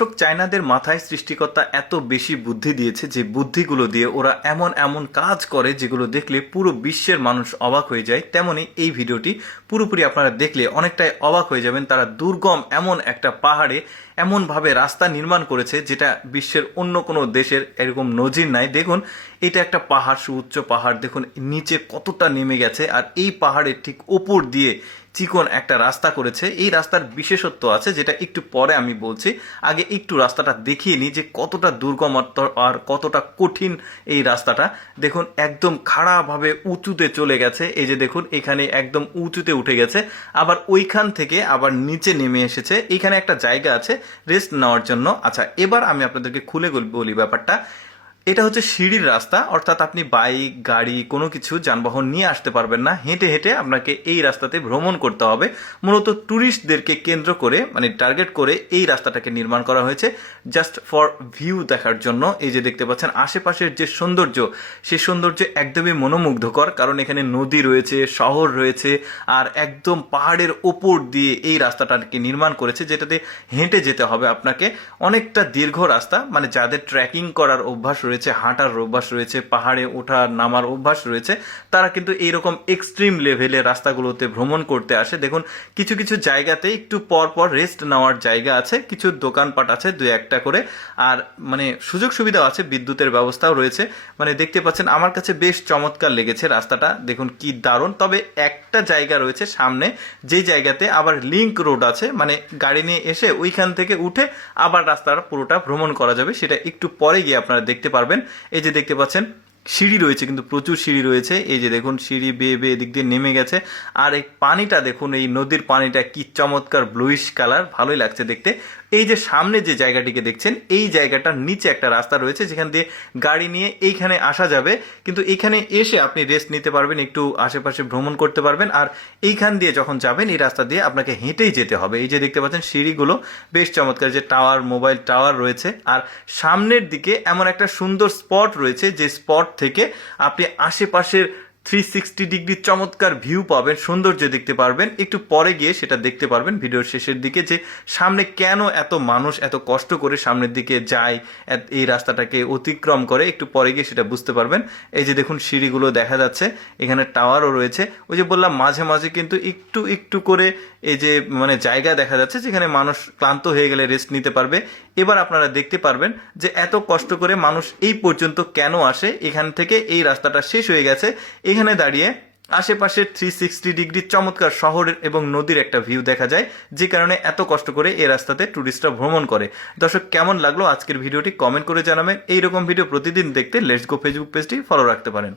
দর্শক, চায়নাদের মাথায় সৃষ্টিকর্তা এত বেশি বুদ্ধি দিয়েছে যে বুদ্ধিগুলো দিয়ে ওরা এমন এমন কাজ করে যেগুলো দেখলে পুরো বিশ্বের মানুষ অবাক হয়ে যায়। তেমনি এই ভিডিওটি পুরোপুরি আপনারা দেখলে অনেকটাই অবাক হয়ে যাবেন। তারা দুর্গম এমন একটা পাহাড়ে এমনভাবে রাস্তা নির্মাণ করেছে যেটা বিশ্বের অন্য কোনো দেশের এরকম নজির নাই। দেখুন, এটা একটা পাহাড়, সুউচ্চ পাহাড়, দেখুন নিচে কতটা নেমে গেছে, আর এই পাহাড়ের ঠিক ওপর দিয়ে চিকন একটা রাস্তা করেছে। এই রাস্তার বিশেষত্ব আছে যেটা একটু পরে আমি বলছি। আগে একটু রাস্তাটা দেখিয়ে নিই যে কতটা দুর্গম আর কতটা কঠিন এই রাস্তাটা। দেখুন একদম খাড়াভাবে উঁচুতে চলে গেছে। এই যে দেখুন এখানে একদম উঁচুতে উঠে গেছে, আবার ওইখান থেকে আবার নিচে নেমে এসেছে। এইখানে একটা জায়গা আছে রেস্ট নেওয়ার জন্য। আচ্ছা, এবার আমি আপনাদেরকে খুলে বলি ব্যাপারটা। এটা হচ্ছে সিঁড়ির রাস্তা, অর্থাৎ আপনি বাইক, গাড়ি, কোনো কিছু যানবাহন নিয়ে আসতে পারবেন না। হেঁটে হেঁটে আপনাকে এই রাস্তাতে ভ্রমণ করতে হবে। মূলত ট্যুরিস্টদেরকে কেন্দ্র করে, মানে টার্গেট করে এই রাস্তাটাকে নির্মাণ করা হয়েছে জাস্ট ফর ভিউ দেখার জন্য। এই যে দেখতে পাচ্ছেন আশেপাশের যে সৌন্দর্য, সেই সৌন্দর্য একদমই মনোমুগ্ধকর, কারণ এখানে নদী রয়েছে, শহর রয়েছে, আর একদম পাহাড়ের ওপর দিয়ে এই রাস্তাটাকে নির্মাণ করেছে, যেটাতে হেঁটে যেতে হবে আপনাকে। অনেকটা দীর্ঘ রাস্তা, মানে যাদের ট্রেকিং করার অভ্যাস রয়েছে, হাঁটার অভ্যাস রয়েছে, পাহাড়ে ওঠা নামার অভ্যাস রয়েছে, তারা কিন্তু এইরকম এক্সট্রিম লেভেলে রাস্তাগুলোতে ভ্রমণ করতে আসে। দেখুন কিছু কিছু জায়গাতে একটু পর পর রেস্ট নেওয়ার জায়গা আছে, কিছু দোকানপাট আছে দুই একটা করে, আর মানে সুযোগ সুবিধাও আছে, বিদ্যুতের ব্যবস্থাও রয়েছে। মানে দেখতে পাচ্ছেন আমার কাছে বেশ চমৎকার লেগেছে রাস্তাটা, দেখুন কি দারুণ। তবে একটা জায়গা রয়েছে সামনে, যেই জায়গাতে আবার লিংক রোড আছে, মানে গাড়ি নিয়ে এসে ওইখান থেকে উঠে আবার রাস্তাটা পুরোটা ভ্রমণ করা যাবে। সেটা একটু পরে গিয়ে আপনারা দেখতে পারবেন। এই যে দেখতে পাচ্ছেন সিঁড়ি রয়েছে, কিন্তু প্রচুর সিঁড়ি রয়েছে। এই যে দেখুন সিঁড়ি বেয়ে বেয়ে এদিক দিয়ে নেমে গেছে। আর এই পানিটা দেখুন, এই নদীর পানিটা কি চমৎকার ব্লুইশ কালার, ভালোই লাগছে দেখতে। এই যে সামনে যে জায়গাটিকে দেখছেন, এই জায়গাটার নিচে একটা রাস্তা রয়েছে যেখান দিয়ে গাড়ি নিয়ে এইখানে আসা যাবে, কিন্তু এখানে এসে আপনি রেস্ট নিতে পারবেন, একটু আশেপাশে ভ্রমণ করতে পারবেন। আর এইখান দিয়ে যখন যাবেন এই রাস্তা দিয়ে আপনাকে হেঁটেই যেতে হবে। এই যে দেখতে পাচ্ছেন সিঁড়িগুলো বেশ চমৎকার, যে টাওয়ার, মোবাইল টাওয়ার রয়েছে। আর সামনের দিকে এমন একটা সুন্দর স্পট রয়েছে, যে স্পট থেকে আপনি আশেপাশের 360 ডিগ্রি চমৎকার ভিউ পাবেন, সৌন্দর্য দেখতে পারবেন। একটু পরে গিয়ে সেটা দেখতে পারবেন ভিডিওর শেষের দিকে, যে সামনে কেন এত মানুষ এত কষ্ট করে সামনের দিকে যায়, এই রাস্তাটাকে অতিক্রম করে। একটু পরে গিয়ে সেটা বুঝতে পারবেন। এই যে দেখুন সিঁড়িগুলো দেখা যাচ্ছে, এখানে টাওয়ারও রয়েছে। ওই যে বললাম মাঝে মাঝে কিন্তু একটু একটু করে এই যে মানে জায়গা দেখা যাচ্ছে যেখানে মানুষ ক্লান্ত হয়ে গেলে রেস্ট নিতে পারবে। এবার আপনারা দেখতে পারবেন যে এত কষ্ট করে মানুষ এই পর্যন্ত কেন আসে। এখান থেকে এই রাস্তাটা শেষ হয়ে গেছে, এখানে দাঁড়িয়ে আশেপাশের 360 ডিগ্রি চমৎকার শহরের এবং নদীর একটা ভিউ দেখা যায়, যে কারণে এত কষ্ট করে এই রাস্তাতে ট্যুরিস্টরা ভ্রমণ করে। দর্শক, কেমন লাগলো আজকের ভিডিওটি কমেন্ট করে জানাবেন। এইরকম ভিডিও প্রতিদিন দেখতে লেটস গো ফেসবুক পেজটি ফলো রাখতে পারেন।